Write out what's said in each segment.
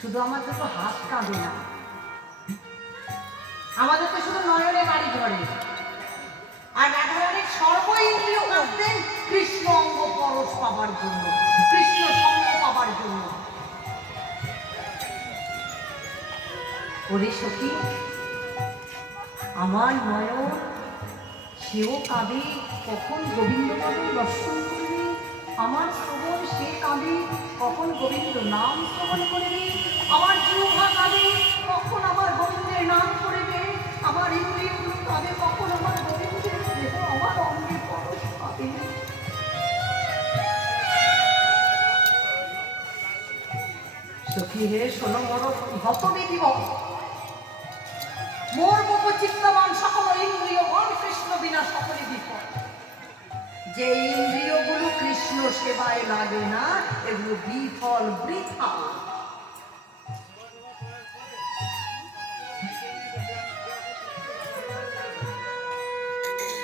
শুধু আমাদের তো হাত কাঁদে না। আমাদের তো শুধু নয়নে বাড়ি ধরে আর রাধারানীর সর্ব ইন্দ্রিয় কাঁদতেন কৃষ্ণ অঙ্গ পরশ পাবার জন্য, কৃষ্ণ সঙ্গ পাবার জন্য। ওরে সখী, আমার নয়ন, সেও কাঁদে কখন গোবিন্দ পাবে দর্শন করবে আমার শ্রবণ সে কাঁদে, কখন গোবিন্দ নাম শ্রবণ করবে? আমার জিহ্বা কাঁদে, কখন আমার গোবিন্দের নাম করবে? আমার ইন্দ্রিয়গুলো কাঁদে, কখন আমার গোবিন্দের দেহ আমার অঙ্গে পরশ পাবে সখী হে শোনো মর হতবিধিব মোর মুখ চিত্তমান সকল ইন্দ্রিয় গণ কৃষ্ণ বিনা সকলে যে ইন্দ্রিয়গুলো কৃষ্ণ সেবায় লাগে না, এগুলো বিফল, বৃথা।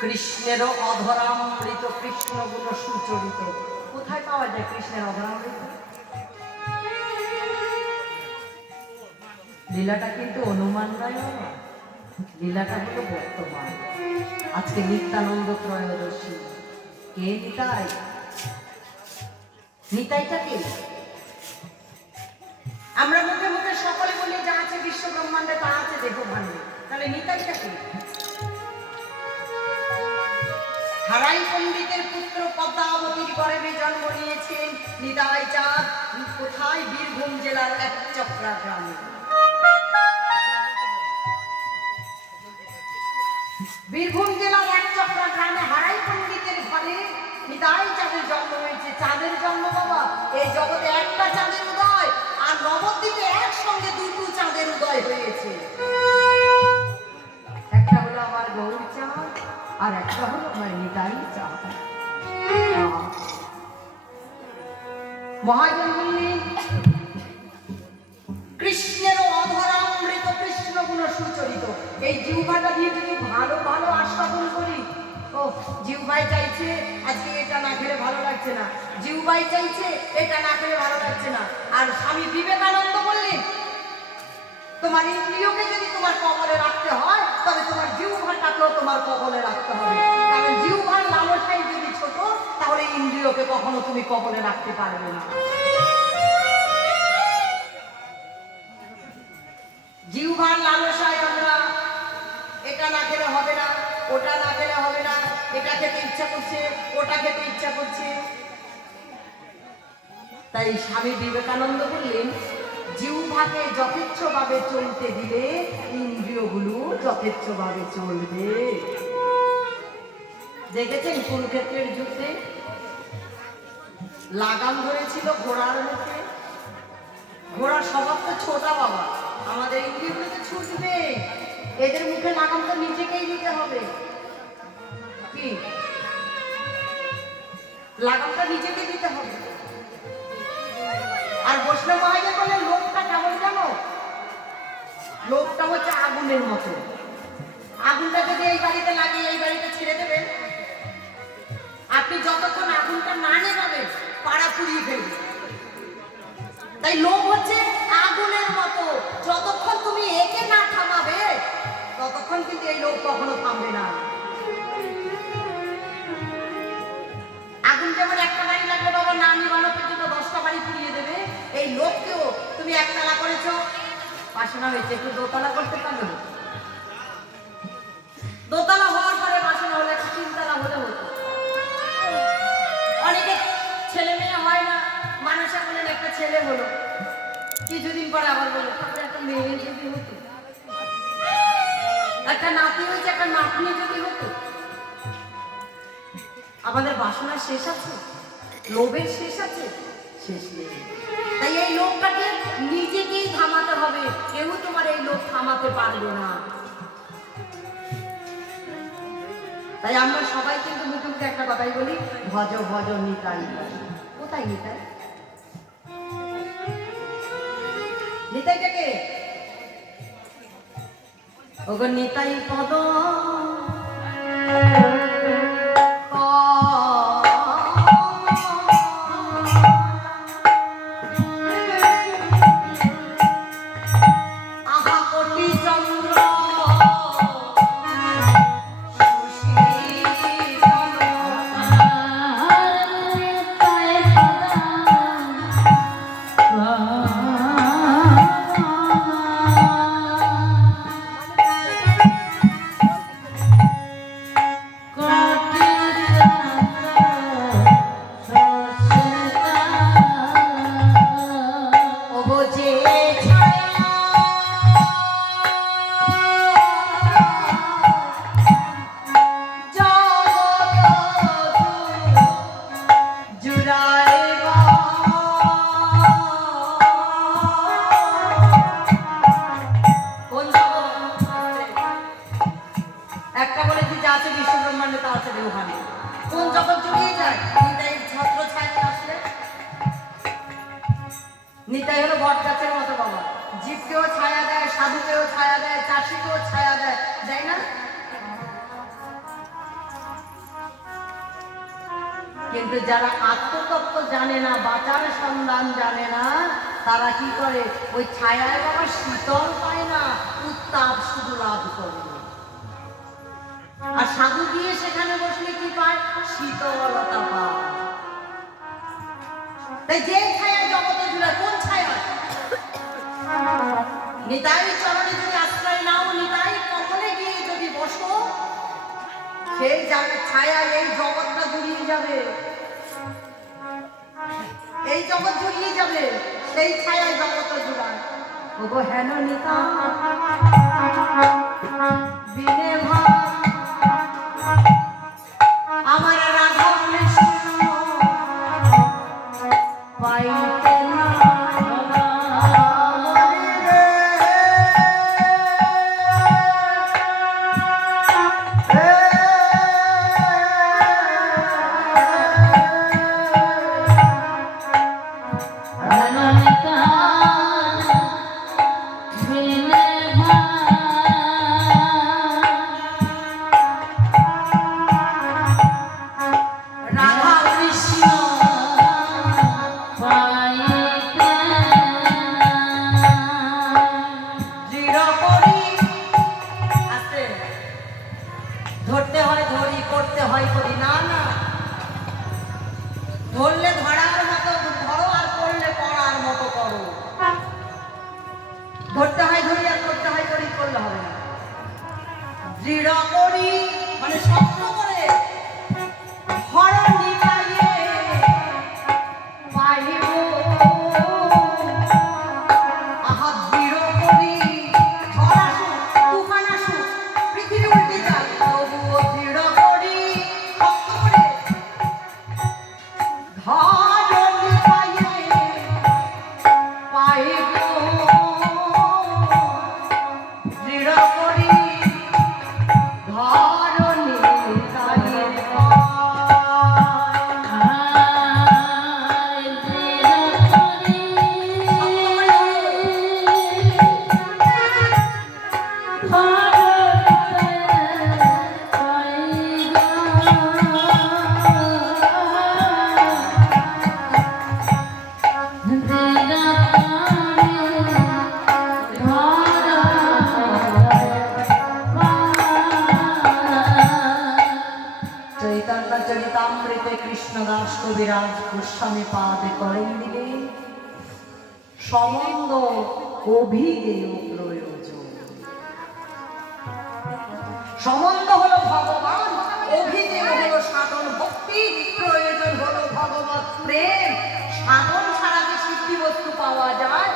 কৃষ্ণেরও অধরামৃত কৃষ্ণগুলো সুচরিত। কোথায় পাওয়া যায় কৃষ্ণের অধরামৃত? লীলাটা কিন্তু অনুমান নয় লীলাটা হলো বর্তমান। আজকে নিত্যানন্দ ত্রয়োদশী। কে? নিতাই। নিতাইটা কে? আমরা মুখে মুখে সকলে বলি, যা আছে বিশ্ব ব্রহ্মাণ্ডে তা আছে দেহ ভাণ্ডে তাহলে নিতাইটা কে? হারাই পণ্ডিতের পুত্র পদ্মাবতীর গর্ভে জন্ম নিয়েছেন নিতাই চাঁদ, কোথায়? বীরভূম জেলার এক চক্রা গ্রামে। বীরভূম জেলার এক চক্রা গ্রামে হারাই পণ্ডিতের ঘরে নিতাই চাঁদের জন্ম হয়েছে চাঁদের জন্ম বাবা, এই জগতে একটা চাঁদের উদয় আর নবদ্বীপে একসঙ্গে দুটো চাঁদের উদয় হয়েছে একটা হলো আমার গৌর চাঁদ আর একটা হলো আমার নিতাই চাঁদ আহ। ও জিহ্বাই চাইছে, আজকে এটা না খেলে ভালো লাগছে না। জিহ্বাই চাইছে, এটা না খেলে ভালো লাগছে না। আর স্বামী বিবেকানন্দ বললেন, তোমার ইন্দ্রিয়কে যদি তোমার কবলে রাখতে হয়, তবে তোমার জিহ্বাটাকেও তোমার কবলে রাখতে হবে। কারণ জিহ্বার লালসাই যদি ছোট, তাহলে ইন্দ্রিয়কে কখনো তুমি কবলে রাখতে পারবে না। জিহ্বার লালসায় আমরা এটা না খেলে হবে না। ওটা না খেলে হবে না, এটা খেতে ইচ্ছা করছে, ওটা খেতে ইচ্ছা করছে। তাই স্বামী বিবেকানন্দ বললেন জিহ্বাকে যথেচ্ছভাবে চলতে দিলে ইন্দ্রিয়গুলো যথেচ্ছভাবে চলবে। দেখেছেন কুরুক্ষেত্রের যুদ্ধে? লাগাম ধরেছিল ঘোড়ার মুখে। ঘোড়ার স্বভাব তো ছোটা বাবা, আমাদের ইন্দ্রিয়গুলো তো ছুটবে। এদের মুখে লাগাম তো নিজেকেই দিতে হবে। কি? লাগামটা নিজেকে দিতে হবে। আর বৈষ্ণব মহারাজা বলে লোকটা কেমন জানো? লোকটা হচ্ছে আগুনের মতো। আগুনটা যদি এই বাড়িতে লাগিয়ে এই বাড়িতে ছেড়ে দেবেন আপনি যতক্ষণ আগুনটা না নেভাবেন পাড়া পুড়িয়ে ফেলবেন তাই লোক হচ্ছে আগুনের মতো। যতক্ষণ তুমি একে না থামাবে ততক্ষণ কিন্তু এই লোভ কখনো থামবে না। আগুন যেমন একটা বাড়ি লাগলে বাবা, না পর্যন্ত দশটা বাড়ি পুড়িয়ে দেবে। এই লোককেও তুমি একতলা করেছ। বাসনা হয়েছে, একটু দোতলা করতে দোতলা হওয়ার পরে বাসনা হলে, একটা তিনতলা হলে হতো। অনেকে ছেলে মেয়ে হয় না মানুষের বলেন একটা ছেলে হলো। কিছুদিন পরে আবার বলো একটা মেয়ে যদি হতো। একটা নাতি হয়েছে, একটা নাতনি যদি হতো। আমাদের বাসনার শেষ আছে? লোভের শেষ আছে? শেষ নেই। তাই এই লোভটাকে নিজেকেই থামাতে হবে। কেউ তোমার এই লোভ থামাতে পারবে না। তাই আমরা সবাই কিন্তু মুখে মুখে একটা কথাই বলি, ভজ ভজ, নিতাই। কোথায় নিতাই? নিতাইটাকে ওগো নিতাই পদ। নিতাই হলো বট গাছের মতো বাবা। জীবকেও ছায়া দেয়, সাধুকেও ছায়া দেয়, চাষিকেও ছায়া দেয় দেয় না? কিন্তু যারা আত্মতত্ত্ব জানে না, বাঁচার সন্ধান জানে না, তারা কি করে? ওই ছায়ায় বাবা শীতল পায় না, উত্তাপ শুধু লাভ করে। আর সাধু গিয়ে সেখানে বসলে কি পায়? শীতলতা পায়। তাই যে নিতাই চরণে যদি আশ্রয় নাও, নিতাই কখনে গিয়ে যদি বসো, সেই যাবে ছায়া এই জগৎটা জুড়িয়ে যাবে। এই জগৎ জুড়িয়ে যাবে, সেই ছায়া জগৎটা জুড়ায় ওগো হেন নিতা বিনে ভাব হয় করি। না না। ধরলে ধরার মতো, ধরো আর করলে পড়ার মতো করো। ধরতে হয় ধরি আর করতে হয় করি, করলে হবে দৃঢ় করি। কৃষ্ণদাস কবিরাজ গোস্বামী পাদে করেন দিলে। সম্বন্ধ অভিদেয় প্রয়োজন। সম্বন্ধ হলো ভগবান অভিদেয় হলো সাধন ভক্তি, প্রয়োজন হলো ভগবত প্রেম। সাধন ছাড়া যে সিদ্ধি বস্তু পাওয়া যায়।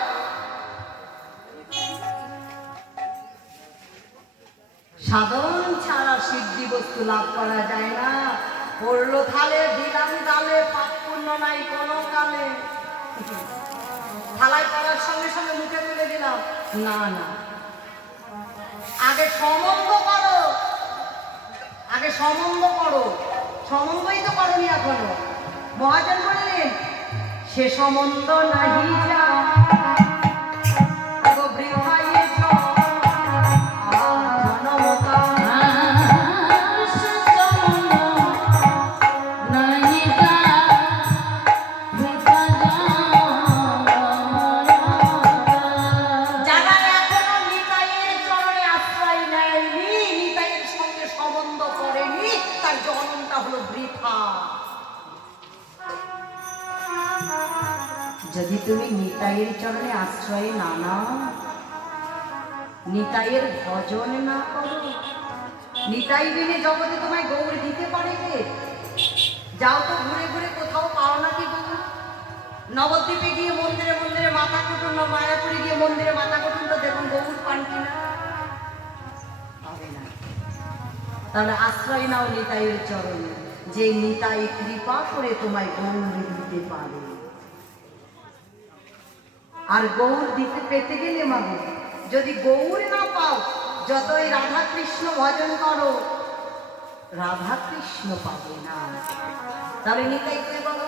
সাধন ছাড়া সিদ্ধি বস্তু লাভ করা যায় না। পড়ল থালে, দিলাম তালে পাপ নাই কোনো কালে। থালায় পড়ার সঙ্গে সঙ্গে মুখে তুলে দিলাম। না না। আগে সম্বন্ধ করো। আগে সম্বন্ধ করো। সম্বন্ধই তো করনি এখনও। মহাজন বললেন, সে সম্বন্ধ নাহি যা। নিতাইয়ের চরণে আশ্রয় না নাও। নিতাইয়ের ভজন না করো। নিতাই বিনে জগতে তোমায় গৌর দিতে পারে কে? যাও তো ঘুরে ঘুরে কোথাও পাও নাকি গৌর? নবদ্বীপে গিয়ে মন্দিরে মন্দিরে মাথা কুটুন না মায়াপুরে গিয়ে মন্দিরে মাথা কুটুন তো দেখুন গৌর পান কিনা? না। তাহলে আশ্রয় নাও নিতাইয়ের চরণে। যে নিতাই কৃপা করে তোমায় গৌর দিতে পারে। আর গৌর দিতে পেতে গেলে মাগো। যদি গৌর না পাও, যতই রাধা কৃষ্ণ ভজন করো। রাধা কৃষ্ণ পাবে না। তাহলে নিতাই করে বলো?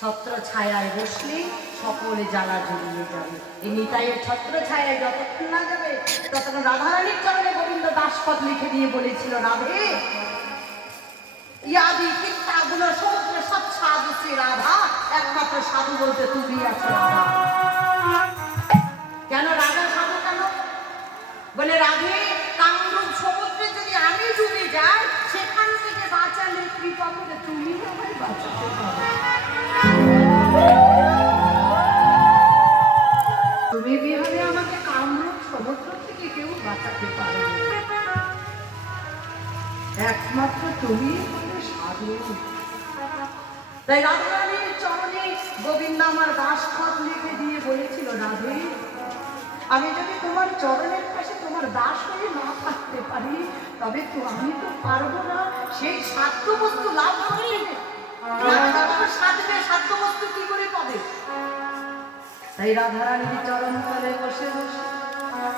ছত্র ছায়ায় বসলে সকলে জ্বালা জড়িয়ে যাবে। এই নিতাইয়ের ছত্র ছায়ায় যতক্ষণ না যাবে, ততক্ষণ রাধারানীর চরণে গোবিন্দ দাসপথ লিখে দিয়ে বলেছিল, রাধে, ইয়াদি চিন্তাগুলো সমুদ্র রাধা একমাত্র সাধু বলতে তুমি আছো কেন রাধা সাধু কেন? বলে, রাধে, কামরূপ সমুদ্রে যদি আমি ডুবে যাই, সেখান থেকে বাঁচালে কৃপা করে তুমি আমায় বাঁচাতে একমাত্র তুমি সাধু। তাই রাধারানীর গোবিন্দ আমার দাস দাসপথ লিখে দিয়ে বলেছিল, রাধে, আমি যদি তোমার চরণের পাশে তোমার দাস হয়ে না থাকতে পারি, তবে তো আমি তো পারব না সেই সাধ্য বস্তু লাভ করে সাধবে, সাধ্য বস্তু কি করে পাবে? তাই রাধারানীর চরণ তলে বসে বসে,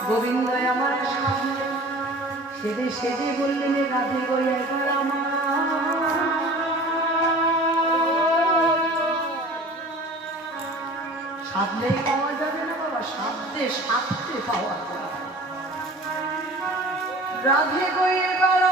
গোবিন্দ, আমার সামনে সেদে সেদে বললেন রাধে গই একবার আমার সাধলেই পাওয়া যাবে না বাবা সাধতে সাধতে পাওয়া যাবে রাধে গই এবার